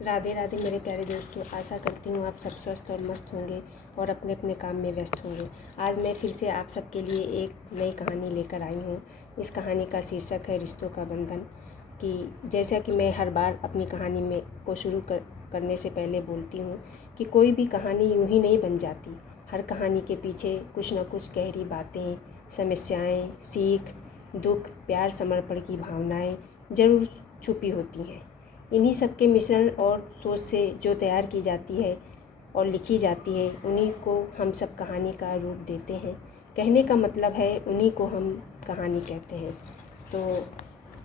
राधे राधे मेरे प्यारे दोस्तों। आशा करती हूँ आप सब स्वस्थ और मस्त होंगे और अपने अपने काम में व्यस्त होंगे। आज मैं फिर से आप सबके लिए एक नई कहानी लेकर आई हूँ। इस कहानी का शीर्षक है रिश्तों का बंधन। कि जैसा कि मैं हर बार अपनी कहानी में को शुरू करने से पहले बोलती हूँ कि कोई भी कहानी यूँ ही नहीं बन जाती। हर कहानी के पीछे कुछ न कुछ गहरी बातें, समस्याएँ, सीख, दुख, प्यार, समर्पण की भावनाएँ ज़रूर छुपी होती हैं। इन्हीं सब के मिश्रण और सोच से जो तैयार की जाती है और लिखी जाती है, उन्हीं को हम सब कहानी का रूप देते हैं। कहने का मतलब है उन्हीं को हम कहानी कहते हैं। तो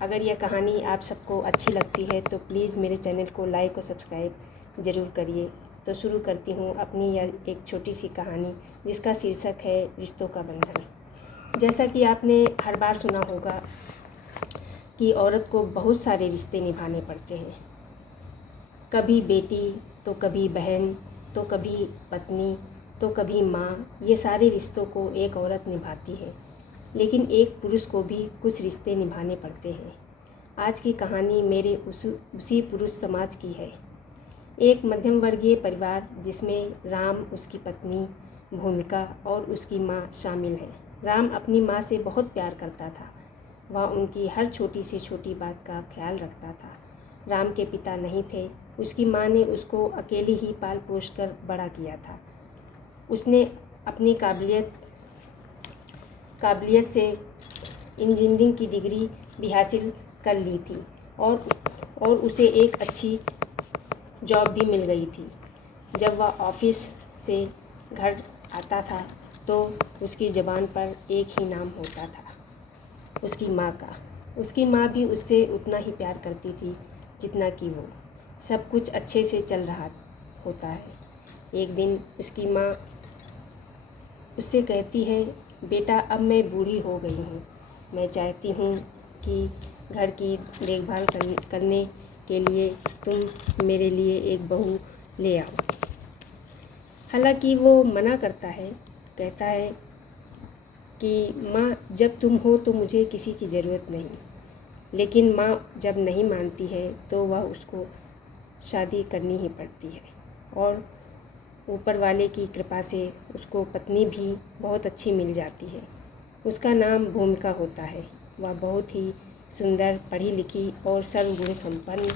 अगर यह कहानी आप सबको अच्छी लगती है तो प्लीज़ मेरे चैनल को लाइक और सब्सक्राइब ज़रूर करिए। तो शुरू करती हूँ अपनी यह एक छोटी सी कहानी जिसका शीर्षक है रिश्तों का बंधन। जैसा कि आपने हर बार सुना होगा कि औरत को बहुत सारे रिश्ते निभाने पड़ते हैं। कभी बेटी, तो कभी बहन, तो कभी पत्नी, तो कभी माँ। ये सारे रिश्तों को एक औरत निभाती है, लेकिन एक पुरुष को भी कुछ रिश्ते निभाने पड़ते हैं। आज की कहानी मेरे उसी पुरुष समाज की है। एक मध्यम वर्गीय परिवार जिसमें राम, उसकी पत्नी भूमिका और उसकी माँ शामिल है। राम अपनी माँ से बहुत प्यार करता था। वह उनकी हर छोटी से छोटी बात का ख्याल रखता था। राम के पिता नहीं थे। उसकी माँ ने उसको अकेले ही पाल पोस कर बड़ा किया था। उसने अपनी काबिलियत से इंजीनियरिंग की डिग्री भी हासिल कर ली थी और उसे एक अच्छी जॉब भी मिल गई थी। जब वह ऑफिस से घर आता था तो उसकी ज़बान पर एक ही नाम होता था, उसकी माँ का। उसकी माँ भी उससे उतना ही प्यार करती थी जितना कि वो। सब कुछ अच्छे से चल रहा होता है। एक दिन उसकी माँ उससे कहती है, बेटा अब मैं बूढ़ी हो गई हूँ। मैं चाहती हूँ कि घर की देखभाल करने के लिए तुम मेरे लिए एक बहू ले आओ। हालांकि वो मना करता है, कहता है कि माँ जब तुम हो तो मुझे किसी की ज़रूरत नहीं। लेकिन माँ जब नहीं मानती है तो वह उसको शादी करनी ही पड़ती है। और ऊपर वाले की कृपा से उसको पत्नी भी बहुत अच्छी मिल जाती है। उसका नाम भूमिका होता है। वह बहुत ही सुंदर, पढ़ी लिखी और सर्वगुण संपन्न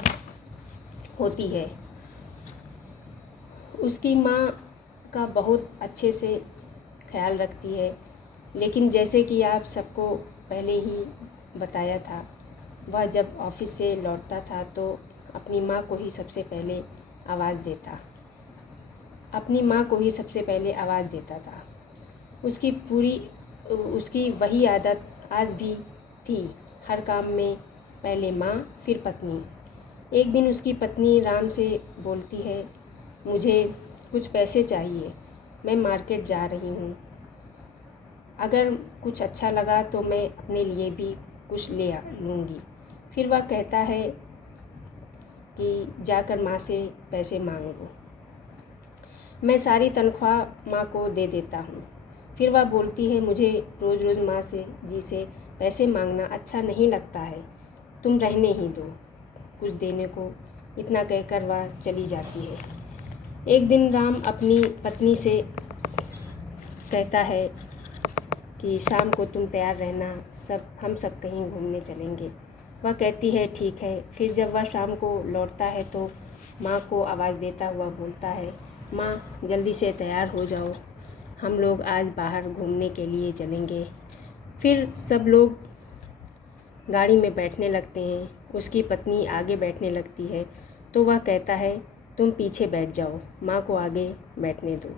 होती है। उसकी माँ का बहुत अच्छे से ख्याल रखती है। लेकिन जैसे कि आप सबको पहले ही बताया था, वह जब ऑफिस से लौटता था तो अपनी माँ को ही सबसे पहले आवाज़ देता था। उसकी वही आदत आज भी थी। हर काम में पहले माँ फिर पत्नी। एक दिन उसकी पत्नी राम से बोलती है, मुझे कुछ पैसे चाहिए, मैं मार्केट जा रही हूँ। अगर कुछ अच्छा लगा तो मैं अपने लिए भी कुछ ले लूँगी। फिर वह कहता है कि जाकर माँ से पैसे मांग लो। मैं सारी तनख्वाह माँ को दे देता हूँ। फिर वह बोलती है, मुझे रोज़ रोज़ माँ से पैसे मांगना अच्छा नहीं लगता है, तुम रहने ही दो कुछ देने को। इतना कहकर वह चली जाती है। एक दिन राम अपनी पत्नी से कहता है कि शाम को तुम तैयार रहना, हम सब कहीं घूमने चलेंगे। वह कहती है ठीक है। फिर जब वह शाम को लौटता है तो माँ को आवाज़ देता हुआ बोलता है, माँ जल्दी से तैयार हो जाओ, हम लोग आज बाहर घूमने के लिए चलेंगे। फिर सब लोग गाड़ी में बैठने लगते हैं। उसकी पत्नी आगे बैठने लगती है तो वह कहता है, तुम पीछे बैठ जाओ, माँ को आगे बैठने दो।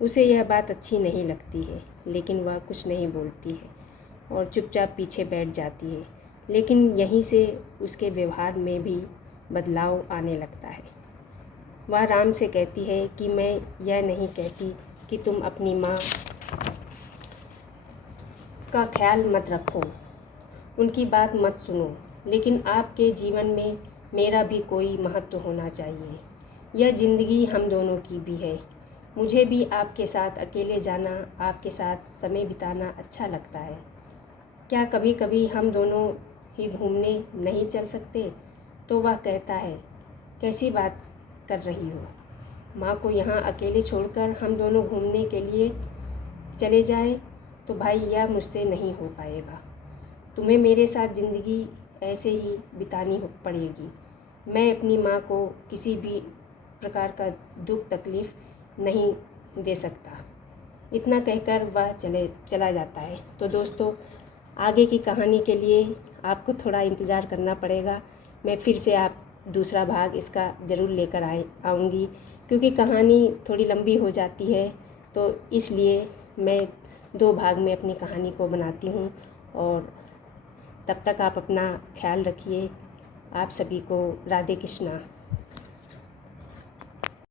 उसे यह बात अच्छी नहीं लगती है, लेकिन वह कुछ नहीं बोलती है और चुपचाप पीछे बैठ जाती है। लेकिन यहीं से उसके व्यवहार में भी बदलाव आने लगता है। वह राम से कहती है कि मैं यह नहीं कहती कि तुम अपनी माँ का ख्याल मत रखो, उनकी बात मत सुनो, लेकिन आपके जीवन में मेरा भी कोई महत्व होना चाहिए। यह ज़िंदगी हम दोनों की भी है। मुझे भी आपके साथ अकेले जाना, आपके साथ समय बिताना अच्छा लगता है। क्या कभी कभी हम दोनों ही घूमने नहीं चल सकते? तो वह कहता है, कैसी बात कर रही हो। माँ को यहाँ अकेले छोड़कर हम दोनों घूमने के लिए चले जाएं तो भाई यह मुझसे नहीं हो पाएगा। तुम्हें मेरे साथ ज़िंदगी ऐसे ही बितानी पड़ेगी। मैं अपनी माँ को किसी भी प्रकार का दुख तकलीफ़ नहीं दे सकता। इतना कहकर वह चला जाता है। तो दोस्तों, आगे की कहानी के लिए आपको थोड़ा इंतज़ार करना पड़ेगा। मैं फिर से आप दूसरा भाग इसका ज़रूर लेकर आऊँगी, क्योंकि कहानी थोड़ी लंबी हो जाती है, तो इसलिए मैं 2 भाग में अपनी कहानी को बनाती हूँ। और तब तक आप अपना ख्याल रखिए। आप सभी को राधे कृष्णा।